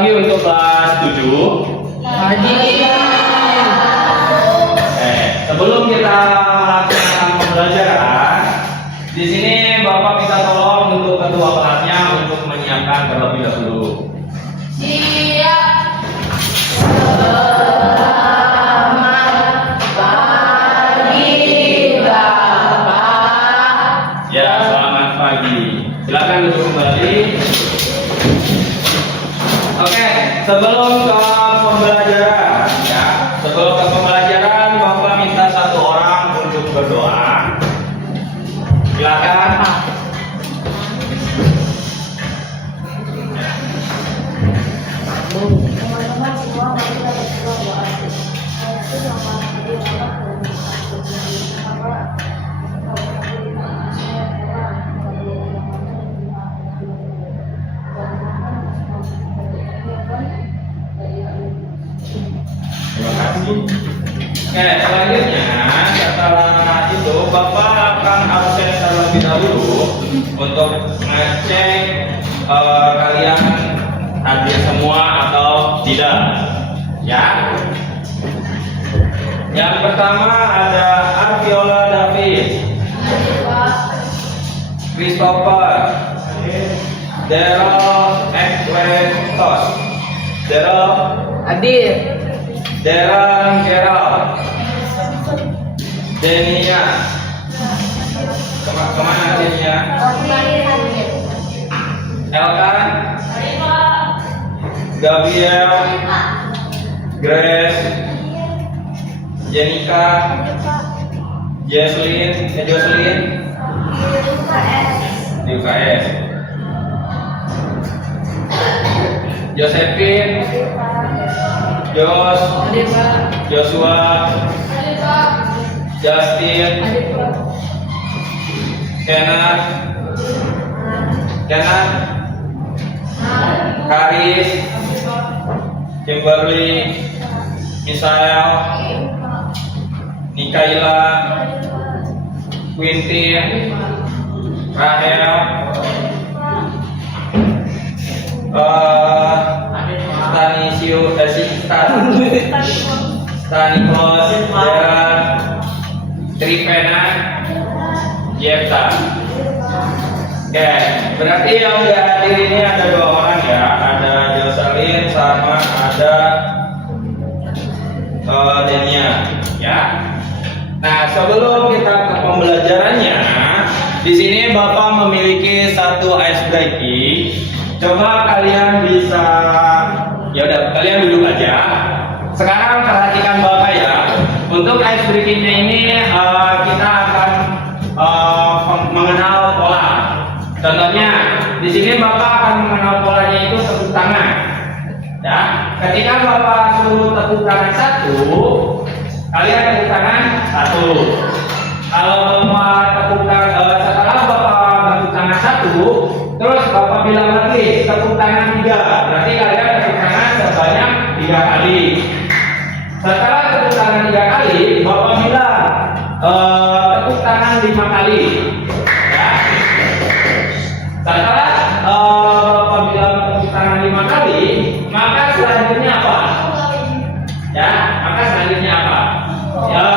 pagi untuk kelas 7. Pagi. Sebelum kita melaksanakan pembelajaran, di sini Bapak minta tolong untuk ketua kelasnya untuk menyiapkan terlebih dahulu. Siap. Selamat pagi, Bapak. Ya, selamat pagi. Silakan duduk kembali. Oke, sebelum ke pembelajaran, ya, sebelum ke pembelajaran, Bapak minta satu orang untuk berdoa. Silakan. Terima kasih. Oke, selanjutnya setelah itu Bapak akan absen terlebih dahulu untuk ngecek kalian hadir semua atau tidak. Ya. Yang pertama ada Arviola David, Christopher, Daryl Ekwentos, Daryl Hadir. Darren Gerald, Denia, kemana Denia? Elkan, Gabriel, Grace, Jenica, Jocelyn, di UKS, Josephine, Jos, Hadir, Pak. Joshua, Hadir, Pak. Justin, Hadir, Pak. Kenneth, Karis, Kimberly, Misael, Nikaila, Quintin, Rahel, Stanikos, Deran, Trivena, Jepta. Oke, berarti yang udah hadir ini ada 2 orang ya, ada Jocelyn sama ada Denia, ya. Nah, sebelum kita ke pembelajarannya, di sini Bapak memiliki satu ice breaking. Coba kalian bisa, ya udah, kalian duduk aja. Sekarang perhatikan Bapak ya. Untuk ice breakingnya ini kita akan mengenal pola. Contohnya, di sini Bapak akan mengenal polanya itu tepuk tangan. Ya, ketika Bapak suruh tepuk tangan 1, kalian tepuk tangan 1. Kalau Bapak tepuk tangan setelah Bapak tepuk tangan 1, terus Bapak bilang lagi tepuk tangan 3, berarti kalian tepuk tangan sebanyak 3 kali. Setelah tepuk tangan 3 kali, Bapak bilang tepuk tangan 5 kali. Ya. Setelah Bapak bilang tepuk tangan 5 kali, maka selanjutnya apa? Ya, maka selanjutnya apa? Ya,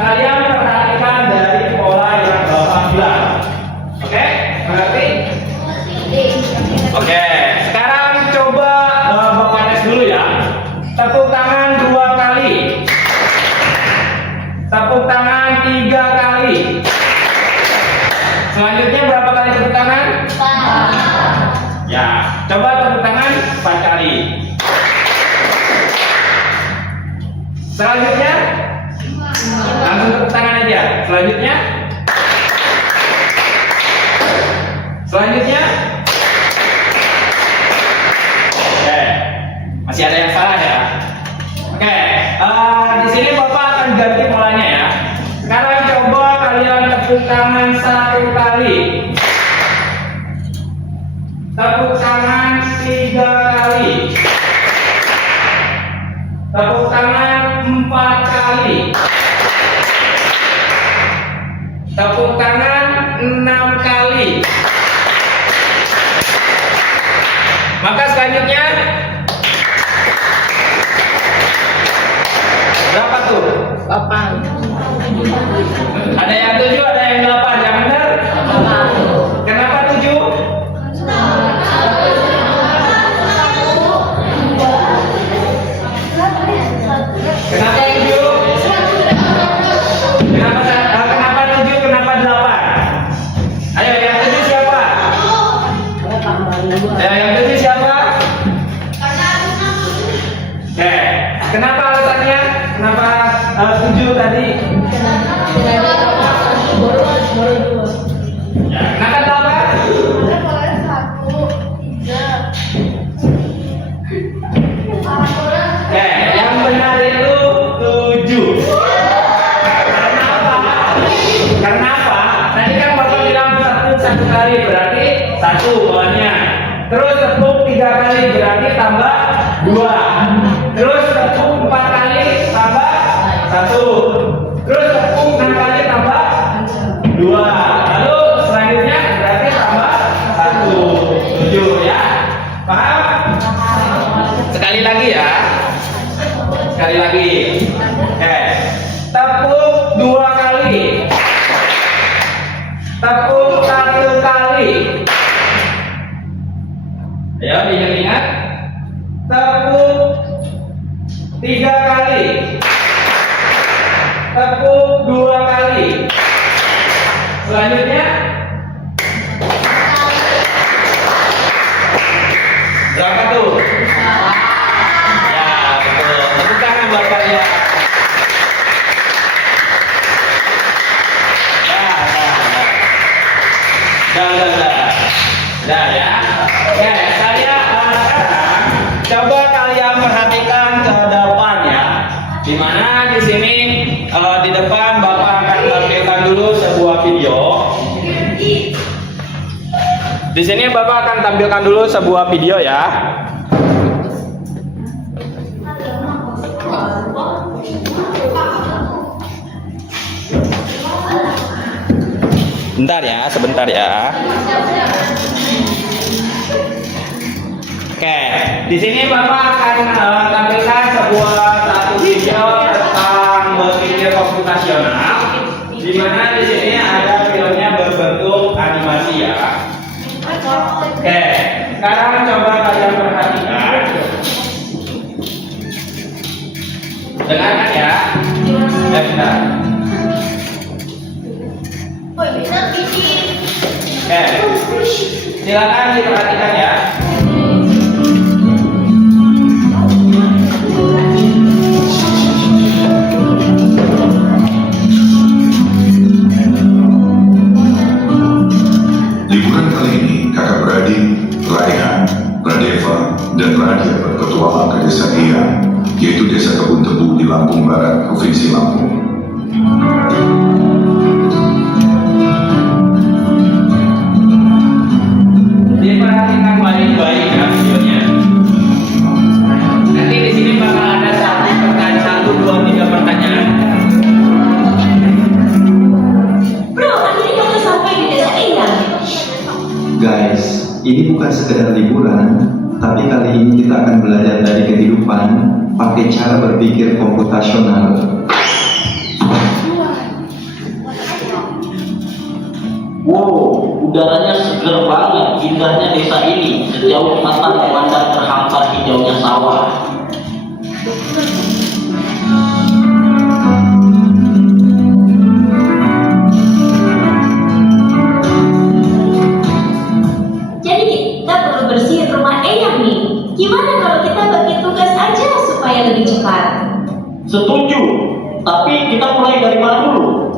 kalian perhatikan dari pola yang Bapak bilang. Oke? Berarti? Oke, sekarang coba Bapak tes dulu ya. Tepuk tangan 2 kali. Tepuk tangan 3 kali. Selanjutnya berapa kali tepuk tangan? 4. Ya, coba tepuk tangan 4 kali. Selanjutnya langsung tepuk tangan aja. Selanjutnya Oke, masih ada yang salah ya. Oke, di sini Bapak akan ganti polanya ya. Sekarang coba kalian tepuk tangan 1 kali. Tepuk tangan 3 kali. Tepuk tangan 4 kali. Tepuk tangan 6 kali. Maka selanjutnya Berapa tuh? 8. Ada yang 7, ada yang 8. Yang benar? Kenapa 7? Kenapa 7? Kenapa 7? Kenapa 8? Ayo yang 7 siapa? Yang 7 siapa? Kenapa alasannya? Kenapa 7 tadi? Ya, kenapa 8? Yang benar itu 7. Kenapa? Tadi kan Bapak bilang satu kali berarti 1 bawahnya. Terus tepuk 3 kali berarti tambah 2. Terus tepuk 4 kali tambah 1. Terus tepuk 6 kali tambah 2. Lalu selanjutnya berarti tambah 1. 7 ya. Paham? Sekali lagi ya. Sekali lagi. Tepuk 2 kali. Tepuk 1 kali. Ayo diingat. Tepuk 3 kali. Tepuk 2 kali. Selanjutnya berapa tuh? Ya, betul. Tepuk tangan Bapak ya. Dah ya. Oke, saya sekarang coba kalian perhatikan ke depan ya. Dimana di sini di depan Bapak akan tampilkan dulu sebuah video. Di sini Bapak akan tampilkan dulu sebuah video ya. Bentar ya, sebentar ya. Oke, di sini Bapak akan tampilkan satu video tentang berpikir komputasional, di mana di sini ada filmnya berbentuk animasi ya. Oke, sekarang coba kalian perhatikan. Dengarkan ya. Ya, bentar. Silakan diperhatikan ya. Liburan kali ini kakak beradik Raihan, Radeva, dan Radia berpetualang ke desa Iya, yaitu desa Kebun Tebu di Lampung Barat, Provinsi Lampung. Diperhatikan baik-baik ya videonya. Nanti di sini bakal ada 1, 2, 3 pertanyaan. Bro, akhirnya kita sampai di desa Iya. Guys, ini bukan sekedar liburan, tapi kali ini kita akan belajar dari kehidupan pakai cara berpikir komputasional. Wow, udaranya seger banget, indahnya desa ini. Sejauh mata memandang terhampar hijaunya sawah. Jadi kita perlu bersihin rumah Eyang nih. Gimana kalau kita bagi tugas aja supaya lebih cepat? Setuju, tapi kita mulai dari mana dulu?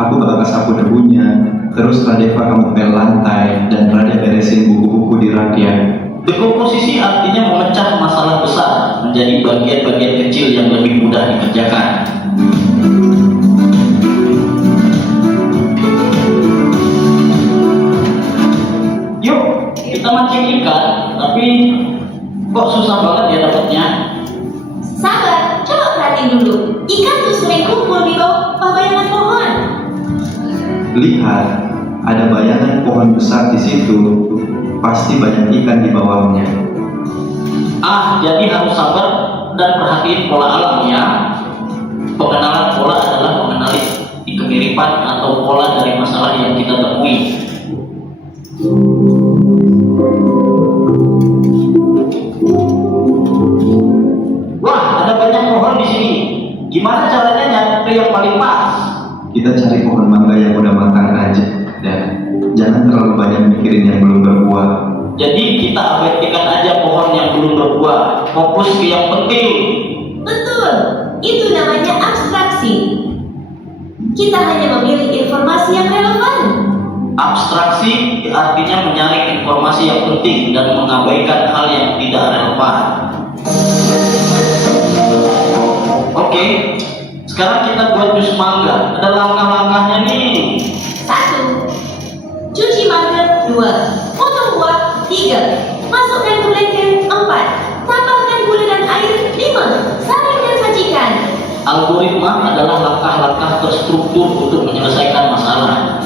Aku bakal sapu debunya, terus Radeva kamu pel lantai, dan Radia beresin buku-buku di rakyat. Dekomposisi artinya memecah masalah besar menjadi bagian-bagian kecil yang lebih mudah dikerjakan. Yuk, kita mancing ikan, tapi kok susah banget ya dapatnya? Sabar, coba perhatiin dulu. Ikan tuh sering kumpul di bawah bayangan pohon. Lihat, ada bayangan pohon besar di situ. Pasti banyak ikan di bawahnya. Jadi harus sabar dan perhatiin pola alam ya. Pengenalan pola adalah mengenali kemiripan atau pola dari masalah yang kita temui. Wah, ada banyak pohon di sini. Gimana caranya nyari yang paling pas? Kita cari pohon mangga yang udah matang aja, dan jangan terlalu banyak mikirin yang belum berbuah. Jadi kita abaikan aja pohon yang belum berbuah. Fokus ke yang penting. Betul, itu namanya abstraksi. Kita hanya memilih informasi yang relevan. Abstraksi artinya menyaring informasi yang penting dan mengabaikan hal yang tidak relevan. Oke, sekarang kita buat jus mangga. Ada langkah-langkahnya nih. 1. Cuci mangga. 2. Potong buah. 3. Masukkan gula ke. 4. Tambahkan gula dan air. 5. Saring dan sajikan. Algoritma adalah langkah-langkah terstruktur untuk menyelesaikan masalah.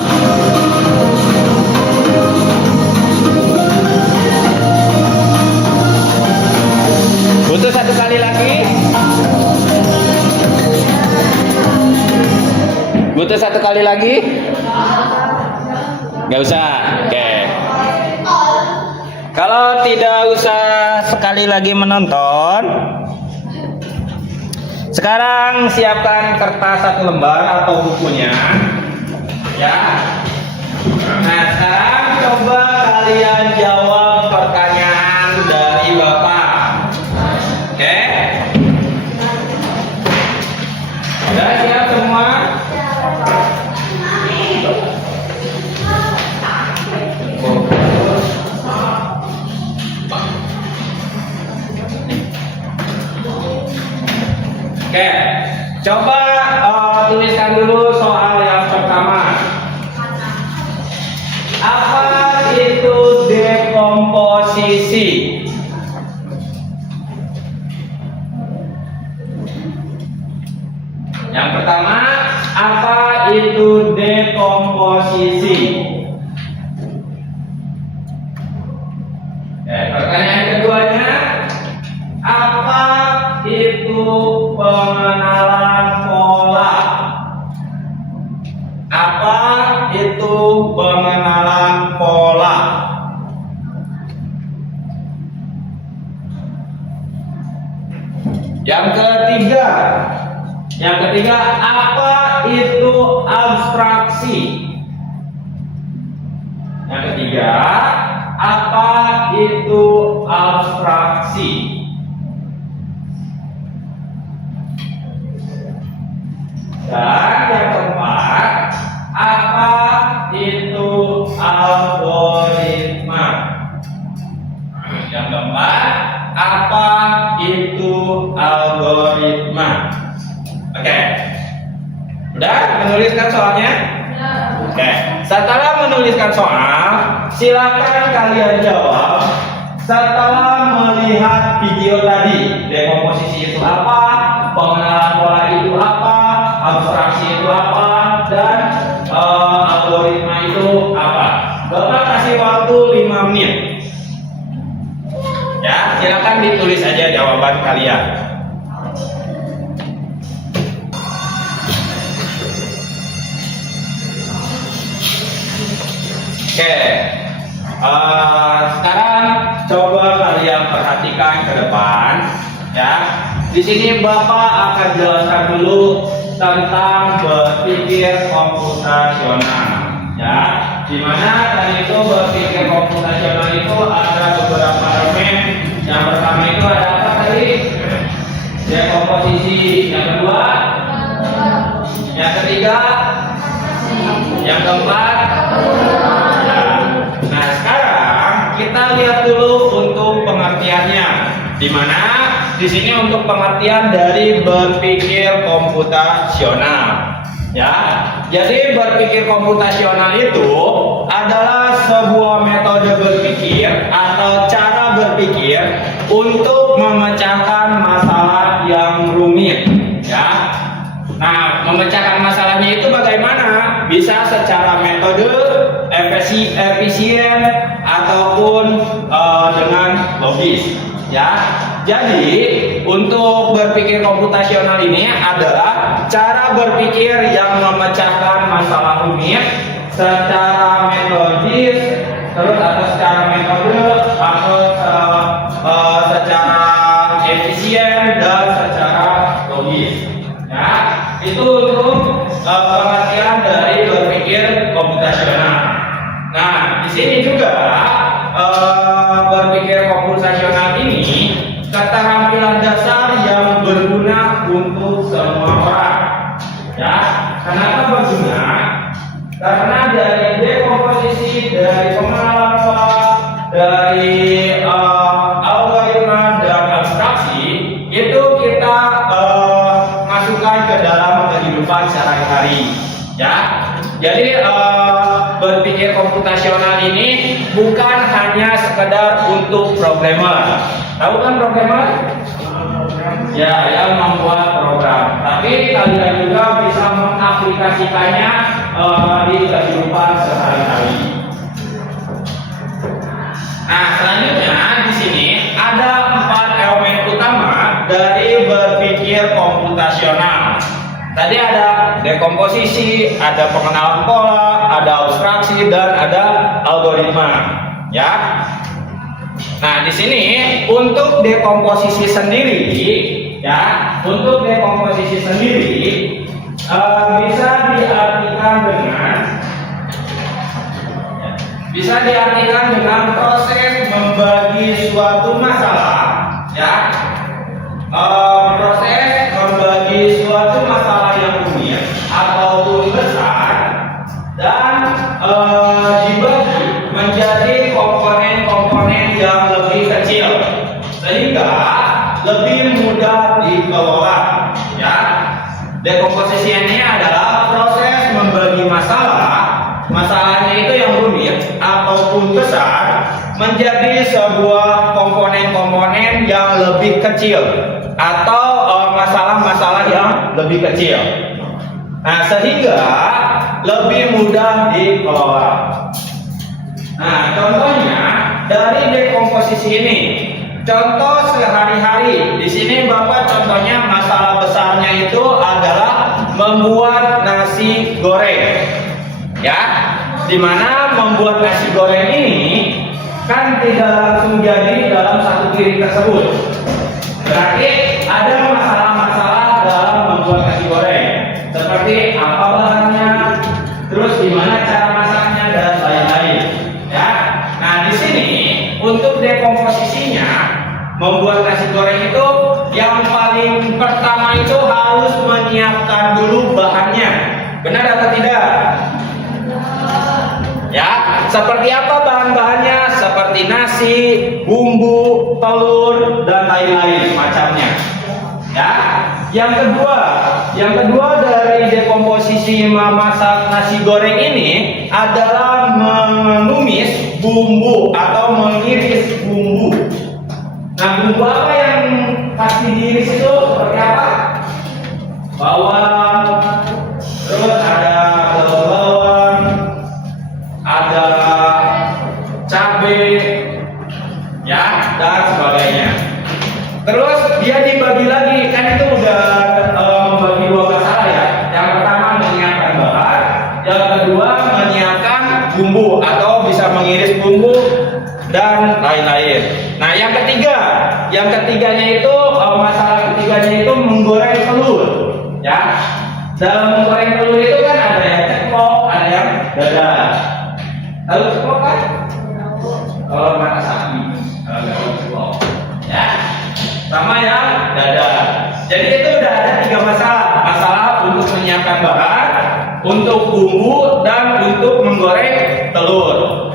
Butuh satu kali lagi? Butuh satu kali lagi? Nggak usah. Oke. Kalau tidak usah sekali lagi menonton, sekarang siapkan kertas 1 lembar atau bukunya. Ya. Nah, sekarang coba kalian jawab pertanyaan dari Bapak. Oke? Sudah siap semua? Oke, coba tuliskan dulu soal yang pertama. Apa itu dekomposisi? Yang pertama, apa itu dekomposisi? Pertanyaan keduanya, apa itu pengenalan pola? Apa itu pengenalan pola? Yang ketiga, apa itu abstraksi? Yang ketiga, apa itu abstraksi? Dan yang keempat, apa itu algoritma? Yang keempat, apa itu algoritma? Oke. Udah menuliskan soalnya? Oke. Setelah menuliskan soal, silakan kalian jawab setelah melihat video tadi. Dekomposisi itu apa? Pengenalan pola itu apa? Abstraksi itu apa? Dan algoritma itu apa? Bapak kasih waktu 5 menit. Ya, silakan ditulis aja jawaban kalian. Oke, sekarang coba kalian perhatikan ke depan, ya. Di sini Bapak akan jelaskan dulu tentang berpikir komputasional, ya. Dimana tadi itu berpikir komputasional itu ada beberapa elemen. Yang pertama itu ada apa tadi? Dekomposisi. Yang kedua, yang ketiga, yang keempat. Nah, sekarang kita lihat dulu untuk pengertiannya. Di mana di sini untuk pengertian dari berpikir komputasional. Ya. Jadi berpikir komputasional itu adalah sebuah metode berpikir atau cara berpikir untuk memecahkan masalah yang rumit, ya. Nah, memecahkan masalahnya itu bagaimana? Bisa secara metode efisien ataupun dengan logis, ya. jadi untuk berpikir komputasional ini adalah cara berpikir yang memecahkan masalah rumit secara metodis, terus atau secara metode, atau secara efisien dan secara logis. Ya, itu untuk pengertian dari berpikir komputasional. Nah, di sini juga berpikir komputasional ini keterampilan dasar yang berguna untuk semua orang. Ya, kenapa berguna? Karena dari dekomposisi, dari pengenalan pola, dari algoritma dan abstraksi itu kita masukkan ke dalam kehidupan sehari-hari. Ya, jadi berpikir komputasional ini bukan hanya sekedar untuk programmer. Tahu kan programmer? Ya, yang membuat program. Tapi kalian juga bisa mengaplikasikannya di kehidupan sehari-hari. Nah, selanjutnya di sini ada 4 elemen utama dari berpikir komputasional. Tadi ada dekomposisi, ada pengenalan pola, ada abstraksi, dan ada algoritma. Ya. Nah, di sini untuk dekomposisi sendiri, ya, untuk dekomposisi sendiri bisa diartikan dengan proses membagi suatu masalah, ya. Proses membagi suatu masalah yang rumit ataupun besar dan dibagi menjadi komponen-komponen yang lebih kecil sehingga lebih mudah dikelola. Ya, dekomposisi ini adalah proses membagi masalahnya itu yang rumit ataupun besar menjadi sebuah komponen-komponen yang lebih kecil atau masalah-masalah yang lebih kecil. Nah, sehingga lebih mudah dikelola. Nah, contohnya dari dekomposisi ini, contoh sehari-hari. Di sini Bapak contohnya masalah besarnya itu adalah membuat nasi goreng. Ya, dimana membuat nasi goreng ini kan tidak langsung jadi dalam satu piring tersebut. Berarti ada masalah-masalah dalam membuat nasi goreng, seperti apa bahannya, terus gimana cara masaknya dan lain-lain. Ya, nah di sini untuk dekomposisinya membuat nasi goreng itu yang paling pertama itu harus menyiapkan dulu bahannya. Benar atau tidak? Ya, seperti apa bahan-bahannya? Seperti nasi, bumbu, telur, dan lain-lain macamnya. Ya, yang kedua dari dekomposisi memasak nasi goreng ini adalah menumis bumbu atau mengiris bumbu. Nah, bumbu apa yang pasti diiris itu seperti apa? Bawang, terus ada bawang, ada cabai, ya, dan sebagainya. Terus dia dibagi lagi, kan itu udah membagi dua masalah ya. Yang pertama menyiapkan bahan, yang kedua menyiapkan bumbu atau bisa mengiris bumbu dan lain-lain. Nah, yang ketiganya itu masalah ketiganya itu menggoreng telur, ya. Dalam menggoreng telur itu kan ada yang ceplok, ada yang dadar. Tahu ceplok kan? Kalau mata sapi, kalau nggak tahu ceplok, ya. Sama yang dadar. Jadi itu udah ada 3 masalah untuk menyiapkan bahan, untuk bumbu, dan untuk menggoreng telur.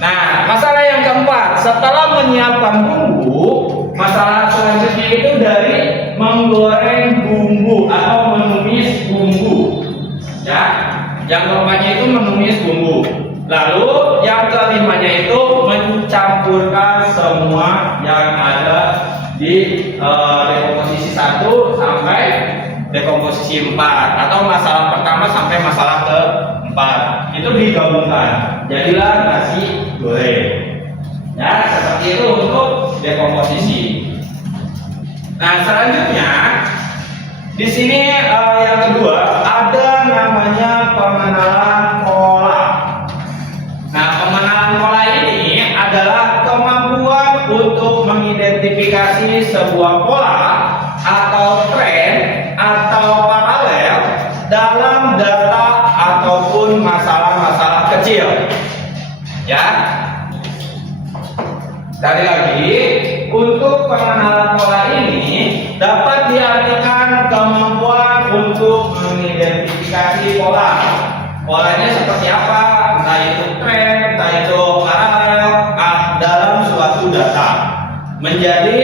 Nah, masalah yang keempat, setelah menyiapkan bumbu, masalah selanjutnya itu dari menggoreng bumbu atau menumis bumbu. Ya, yang keempatnya itu menumis bumbu. Lalu yang kelimanya itu mencampurkan semua yang ada di dekomposisi 1 sampai dekomposisi 4 atau masalah pertama sampai masalah keempat itu digabungkan jadilah nasi goreng. Ya, seperti itu untuk dekomposisi. Nah, selanjutnya di sini yang kedua ada namanya pengenalan pola. Nah, pengenalan pola ini adalah kemampuan untuk mengidentifikasi sebuah pola atau tren atau paralel dalam data ataupun masalah-masalah kecil. Ya. Sekali lagi, untuk pengenalan pola ini dapat diartikan kemampuan untuk mengidentifikasi pola. Polanya seperti apa? Entah itu tren, entah itu paralel dalam suatu data. Menjadi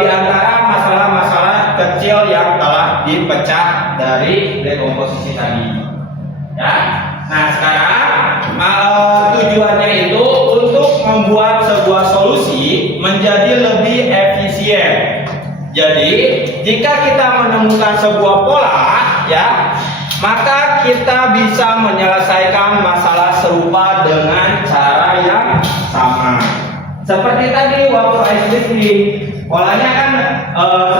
di antara masalah-masalah kecil yang telah dipecah dari dekomposisi tadi. Ya. Nah, sekarang tujuannya itu untuk membuat sebuah solusi menjadi lebih efisien. Jadi, jika kita menemukan sebuah pola, ya, maka kita bisa menyelesaikan masalah serupa dengan cara yang sama. Seperti tadi waktu ice-breaking, polanya kan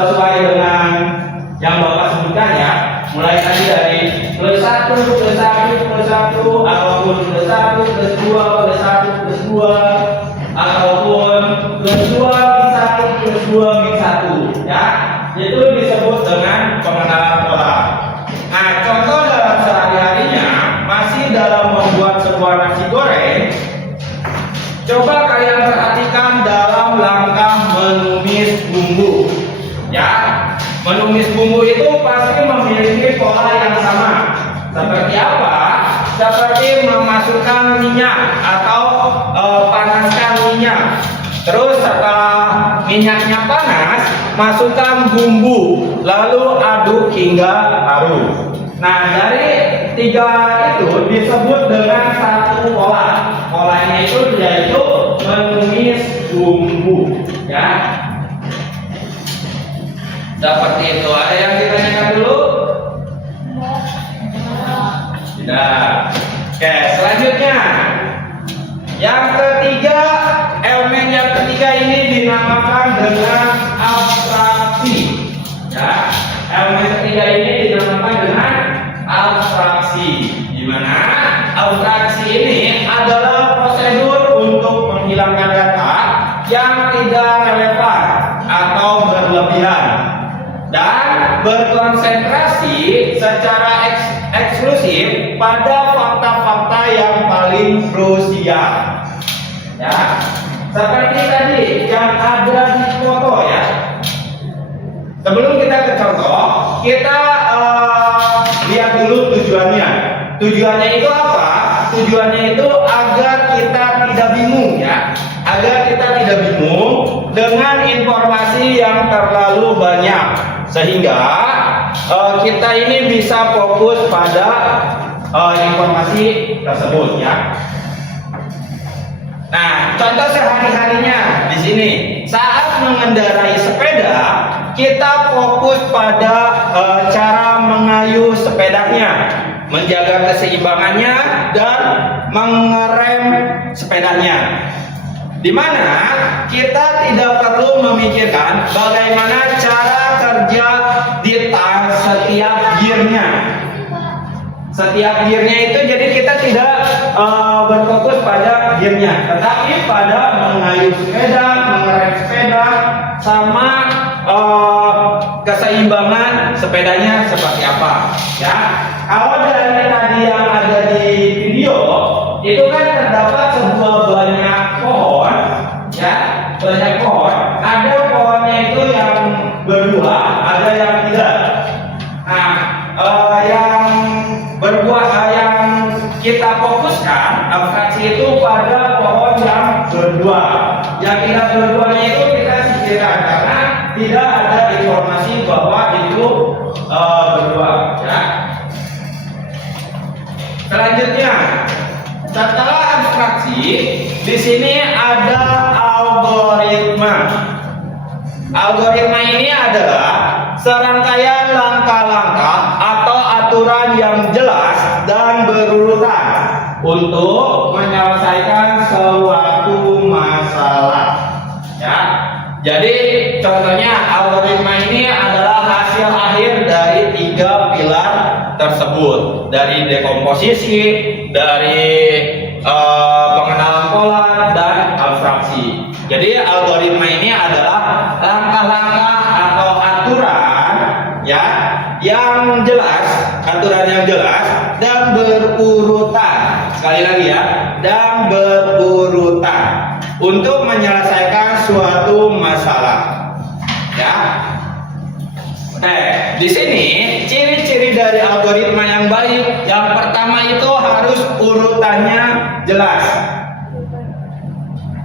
sesuai dengan yang Bapak sebutkan ya. Mulai tadi dari plus 1 plus 1 plus 1 ataupun plus 1 plus 2 plus 1 plus 2 ataupun plus 2 min 1 plus 2 min 1 ya. Itu disebut dengan pengenalan pola. Nah, contoh dalam sehari-harinya masih dalam membuat sebuah nasi goreng. Coba kalian perhatikan dalam langkah menumis bumbu. Ya, menumis bumbu itu pasti memiliki pola yang sama. Seperti apa? Seperti memasukkan minyak atau panaskan minyak. Terus setelah minyaknya panas, masukkan bumbu, lalu aduk hingga harum. Nah, dari tiga itu disebut dengan satu pola. Polanya itu yaitu menumis bumbu. Ya. Seperti itu. Ada yang ditanyakan dulu? Tidak. Oke, selanjutnya. Yang ketiga, elemen yang ketiga ini dinamakan dengan abstraksi. Ya, elemen ketiga ini dinamakan dengan abstraksi. Di mana abstraksi ini adalah prosedur untuk menghilangkan data yang tidak relevan atau berlebihan dan berkonsentrasi secara eksklusif pada fakta-fakta yang paling krusial. Ya, seperti tadi yang ada di foto ya. Sebelum kita ke contoh, kita lihat dulu tujuannya. Tujuannya itu apa? Tujuannya itu agar kita tidak bingung ya. Agar kita tidak bingung dengan informasi yang terlalu banyak, sehingga kita ini bisa fokus pada informasi tersebut ya. Nah, contoh sehari-harinya di sini, saat mengendarai sepeda, kita fokus pada cara mengayuh sepedanya, menjaga keseimbangannya dan mengerem sepedanya. Di mana kita tidak perlu memikirkan bagaimana cara kerja di setiap gearnya. Setiap gearnya itu jadi kita tidak berfokus pada gearnya, tetapi pada mengayuh sepeda, mengerem sepeda, sama keseimbangan sepedanya seperti apa. Ya, kalau dari tadi yang ada di video itu kan terdapat sebuah banyak pohon, ya, banyak pohon. Ada pohonnya itu yang berbuah, ada yang tidak. Nah, yang berbuah yang kita fokuskan abstraksi itu pada pohon yang berbuah. Yang tidak berbuahnya itu kita sisihkan karena tidak ada informasi bahwa itu berbuah. Ya. Selanjutnya, setelah abstraksi, di sini ada algoritma. Algoritma ini adalah serangkaian langkah-langkah atau aturan yang jelas dan berurutan untuk menyelesaikan suatu masalah. Ya, Jadi contohnya algoritma ini adalah hasil akhir dari 3 pilar tersebut, dari dekomposisi, dari pengenalan pola dan abstraksi. Jadi algoritma ini adalah langkah-langkah atau aturan ya yang jelas, aturan yang jelas dan berurutan. Sekali lagi ya, dan berurutan untuk menyelesaikan suatu masalah. Ya. Di sini ciri-ciri dari algoritma yang baik, yang pertama itu harus urutannya jelas.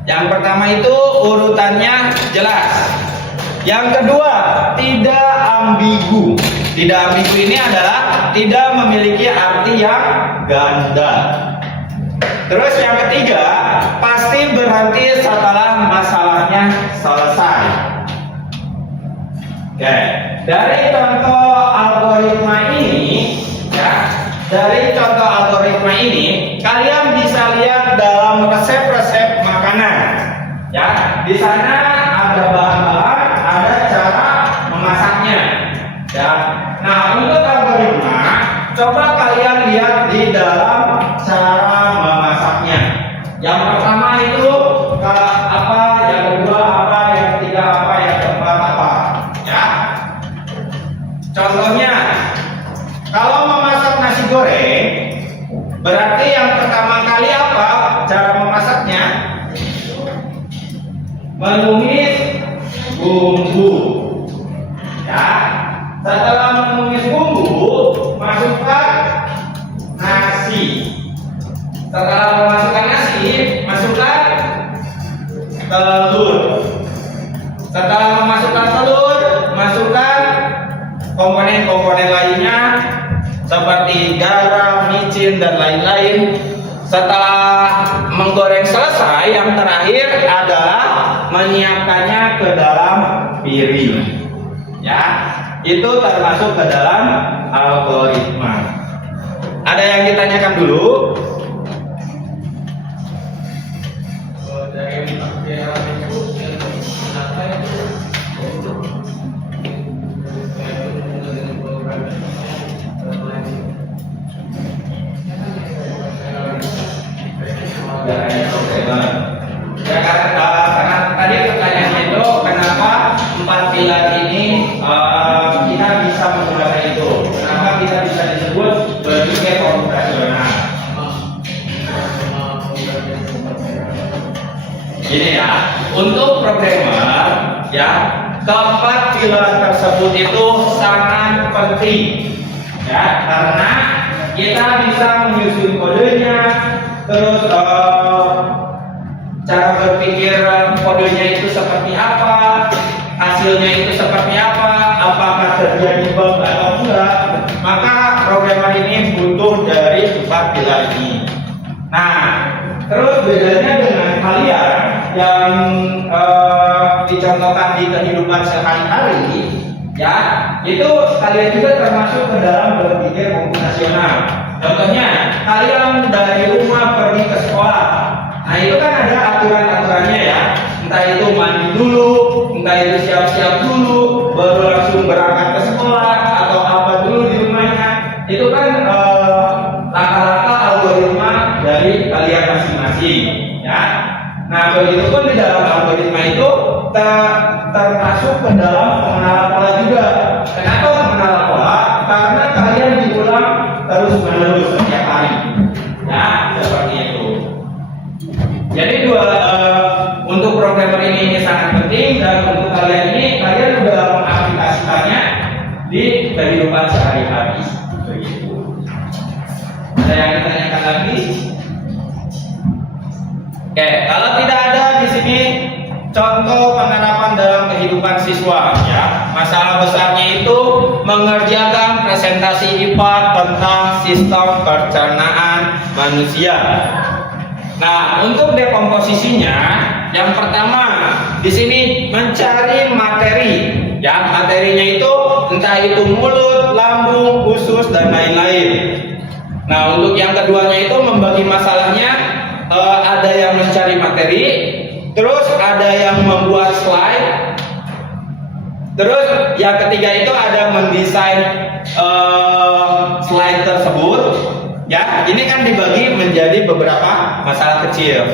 Yang pertama itu urutannya jelas. Yang kedua, tidak ambigu. Tidak ambigu ini adalah tidak memiliki arti yang ganda. Terus yang ketiga, pasti berhenti setelah masalahnya selesai. Oke, dari contoh algoritma ini, ya, dari contoh algoritma ini, kalian bisa lihat dalam resep-resep makanan. Ya, di sana ada bahan-bahan, ada cara memasaknya. Ya, nah untuk algoritma, coba kalian lihat di dalam cara memasaknya. Yang pertama itu apa, yang kedua apa, yang ketiga apa, yang keempat apa. Ya. Contohnya, kalau memasak nasi goreng, berarti yang pertama kali apa cara memasaknya? Menumis bumbu. Ya. Setelah menumis bumbu, masukkan nasi. Setelah memasukkan nasi, masukkan telur. Setelah memasukkan telur, masukkan komponen-komponen lainnya seperti garam, micin, dan lain-lain. Setelah menggoreng selesai, yang terakhir adalah menyiapkannya ke dalam piring. Ya, itu termasuk ke dalam algoritma. Ada yang ditanyakan dulu? Ya, karena tadi pertanyaannya itu kenapa 4 pilar ini kita bisa menggunakan itu, kenapa kita bisa disebut berpikir komputasional. Gini ya, untuk programmer ya, keempat pilar tersebut itu sangat penting ya, karena kita bisa menyusun kodenya, terus cara berpikir kodenya itu seperti apa, hasilnya itu seperti apa, apakah terjadi bug atau enggak. Maka programmer ini butuh dari 4 pilar ini. Nah, terus bedanya dengan kalian yang dicontohkan di kehidupan sehari-hari, ya, itu kalian juga termasuk ke dalam berpikir komputasional. Contohnya, kalian dari rumah pergi ke sekolah. Nah, itu kan ada aturan-aturannya ya. Entah itu mandi dulu, entah itu siap-siap dulu, baru langsung berangkat ke sekolah, atau apa dulu di rumahnya. Itu kan langkah-langkah algoritma dari kalian masing-masing, ya. Nah, begitu pun di dalam algoritma itu termasuk ke dalam pengenalan pola juga. Kenapa pengenalan pola? Karena kalian diulang terus-menerus setiap hari, ya, seperti itu. Jadi untuk programmer ini sangat penting, dan untuk kalian ini, kalian sudah mengaplikasikannya di kehidupan sehari-hari. Begitu. Ada yang ditanyakan lagi? Oke, kalau tidak ada di sini contoh penerapan dalam kehidupan siswa, ya. Masalah besarnya itu mengerjakan presentasi IPA tentang sistem pencernaan manusia. Nah, untuk dekomposisinya, yang pertama di sini mencari materi, ya. Materinya itu entah itu mulut, lambung, usus, dan lain-lain. Nah, untuk yang keduanya itu membagi masalahnya. Ada yang mencari materi, terus ada yang membuat slide, Terus yang ketiga itu ada mendesain slide tersebut. Ya, ini kan dibagi menjadi beberapa masalah kecil.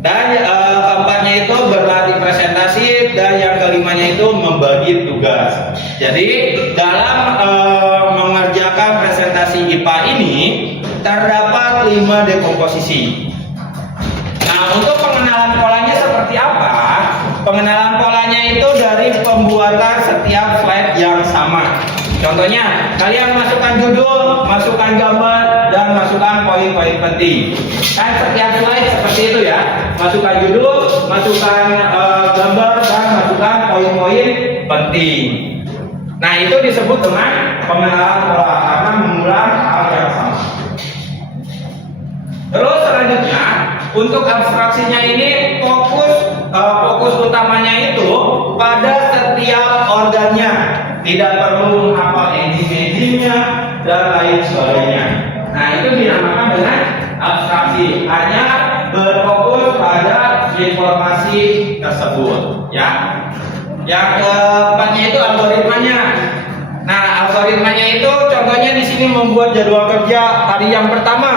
Dan keempatnya itu berlatih presentasi, dan yang kelimanya itu membagi tugas. Jadi dalam mengerjakan presentasi IPA ini terdapat 5 dekomposisi. Nah, untuk pengenalan polanya seperti apa? Pengenalan polanya itu dari pembuatan setiap slide yang sama. Contohnya, kalian masukkan judul, masukkan gambar, dan masukkan poin-poin penting. Kan setiap slide seperti itu ya. Masukkan judul, masukkan gambar, dan masukkan poin-poin penting. Nah, itu disebut dengan pengenalan pola karena mengulang hal yang sama. Terus selanjutnya, untuk abstraksinya ini fokus utamanya itu pada setiap organnya. Tidak perlu menghafal enzim-enzimnya dan lain sebagainya. Nah, itu dinamakan dengan abstraksi. Hanya berfokus pada informasi tersebut, ya. Yang keempatnya itu algoritmanya. Nah, algoritmanya itu contohnya di sini membuat jadwal kerja hari yang pertama.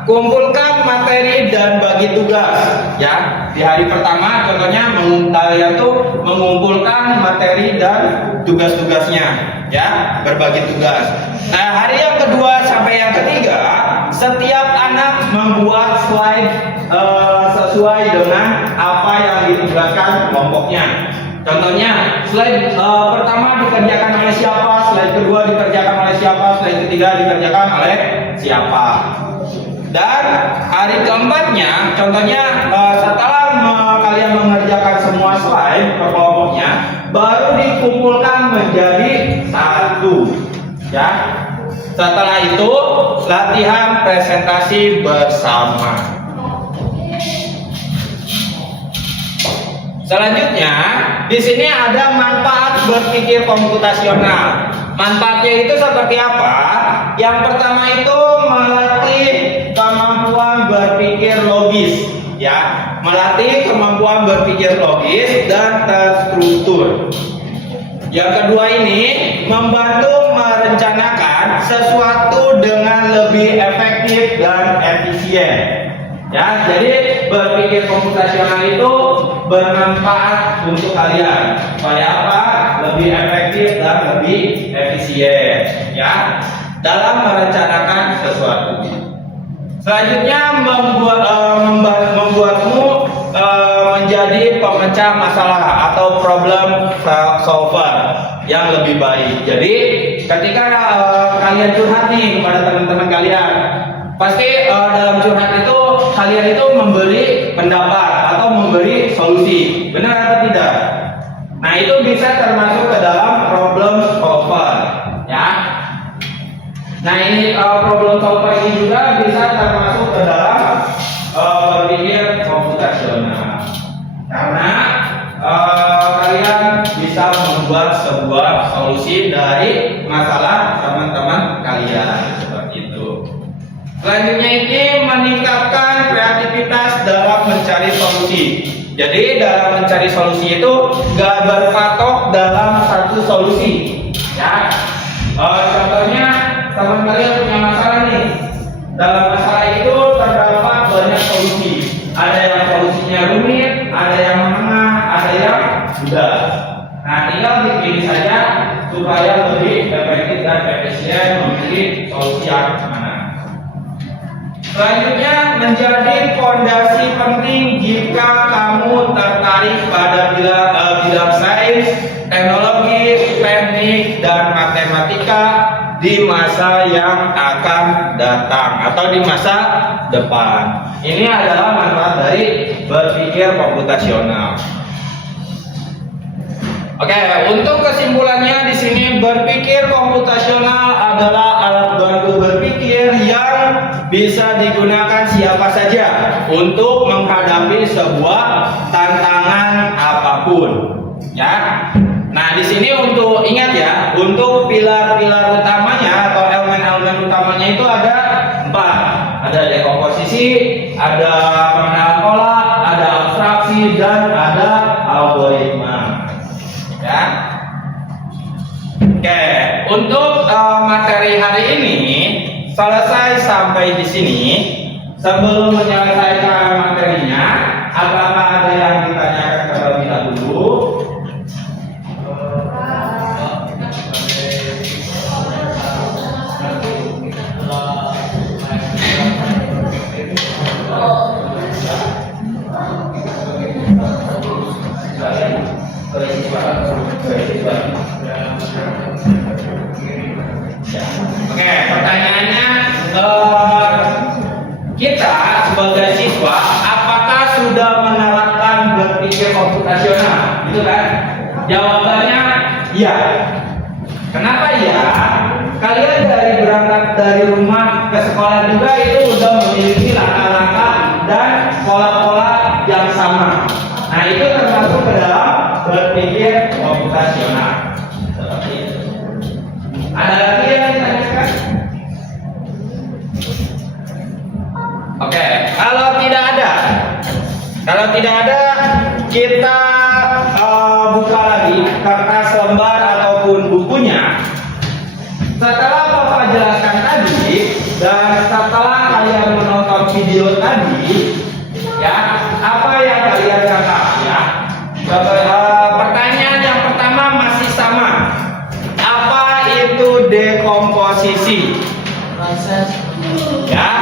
Kumpulkan materi dan bagi tugas, ya. Di hari pertama contohnya kalian tuh mengumpulkan materi dan tugas-tugasnya, ya, berbagi tugas. Nah, hari yang kedua sampai yang ketiga, setiap anak membuat slide sesuai dengan apa yang ditugaskan kelompoknya. Contohnya, slide pertama dikerjakan oleh siapa, slide kedua dikerjakan oleh siapa, slide ketiga dikerjakan oleh siapa. Dan hari keempatnya, contohnya setelah kalian mengerjakan semua slide per kelompoknya, baru dikumpulkan menjadi satu, ya. Setelah itu latihan presentasi bersama. Selanjutnya, di sini ada manfaat berpikir komputasional. Manfaatnya itu seperti apa? Yang pertama itu melatih kemampuan berpikir logis, ya, melatih kemampuan berpikir logis dan terstruktur. Yang kedua ini membantu merencanakan sesuatu dengan lebih efektif dan efisien. Ya, jadi berpikir komputasional itu bermanfaat untuk kalian. Supaya apa? Lebih efektif dan lebih efisien, ya, dalam merencanakan sesuatu. Selanjutnya membuatmu menjadi pemecah masalah atau problem solver yang lebih baik. Jadi ketika kalian curhat nih kepada teman-teman kalian, pasti dalam curhat itu kalian itu memberi pendapat atau memberi solusi, benar atau tidak? Nah, itu bisa termasuk ke dalam problem solver, ya. Nah, ini problem solver ini juga bisa termasuk ke dalam berpikir komputasional, karena kalian bisa membuat sebuah solusi dari masalah teman-teman kalian, seperti itu. Selanjutnya ini meningkatkan kreativitas dalam mencari solusi. Jadi dalam mencari solusi itu gak berpatok dalam satu solusi, ya. Contohnya teman kalian punya masalah nih. Dalam masalah itu terdapat banyak solusi. Ada yang solusinya rumit, ada yang menengah, ada yang mudah. Nah, tinggal dipilih saja supaya lebih efektif dan efisien memilih solusi yang mana. Selanjutnya, menjadi fondasi penting jika kamu tertarik pada bidang sains, teknologi, teknik, dan matematika di masa yang akan datang atau di masa depan. Ini adalah manfaat dari berpikir komputasional. Oke, untuk kesimpulannya di sini berpikir komputasional adalah alat bantu berpikir yang bisa digunakan siapa saja untuk menghadapi sebuah tantangan apapun, ya. Nah, di sini untuk ingat ya, untuk pilar-pilar utamanya atau elemen-elemen utamanya itu ada 4. Ada dekomposisi, ada pengenalan pola, ada abstraksi, dan ada algoritma. Ya. Oke, untuk materi hari ini selesai sampai di sini. Sebelum menyelesaikan materinya, apakah ada yang ditanyakan terlebih dahulu? Oke, pertanyaannya, kita sebagai siswa apakah sudah menerapkan berpikir komputasional? Gitu kan? Jawabannya iya. Kenapa iya? Kalian dari berangkat dari rumah ke sekolah juga itu sudah memiliki langkah-langkah dan pola-pola yang sama. Nah, itu termasuk ke dalam berpikir komputasional. Seperti itu. Ada lagi yang ditanyakan? Oke, kalau tidak ada, kita buka lagi kertas lembar ataupun bukunya. Setelah Bapak jelaskan tadi dan setelah kalian menonton video tadi, ya, apa yang kalian tangkap ya? Pertanyaan yang pertama masih sama. Apa itu dekomposisi? Ya,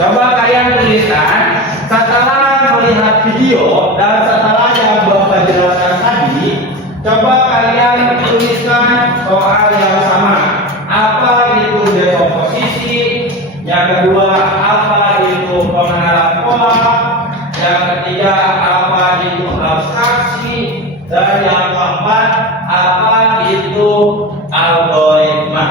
coba kalian tuliskan setelah melihat video dan setelah yang Bapak jelaskan tadi, coba kalian tuliskan soal yang sama. Apa itu dekomposisi? Yang kedua, apa itu pengenalan pola? Yang ketiga, apa itu abstraksi? Dan yang keempat, apa itu algoritma?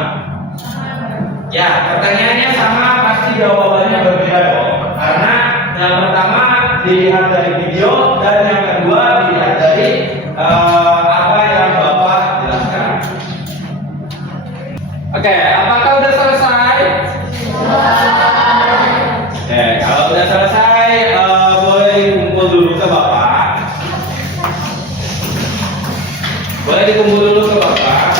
Ya, pertanyaannya sama, pasti jawabannya berbeda dong. Karena yang pertama dilihat dari video dan yang kedua dilihat dari apa yang Bapak jelaskan. Oke, apakah udah selesai? Oke, kalau udah selesai, boleh dikumpul dulu ke Bapak. Boleh dikumpul dulu ke Bapak.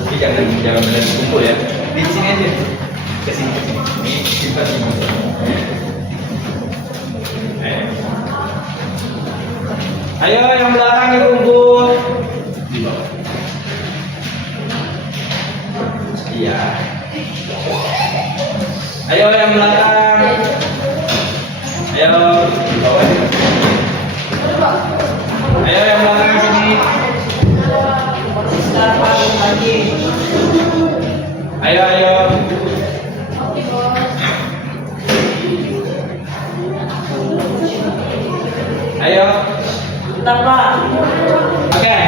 Tapi jangan benar dikumpul ya. Di sini aja. Ke sini. Ini kita sini. Ayo yang belakang dikumpul. Di bawah. Iya. Ayo yang belakang. Ayo di bawah. Ayo yang belakang sini. Ayo. Ayo. Bentar, Pak. Oke.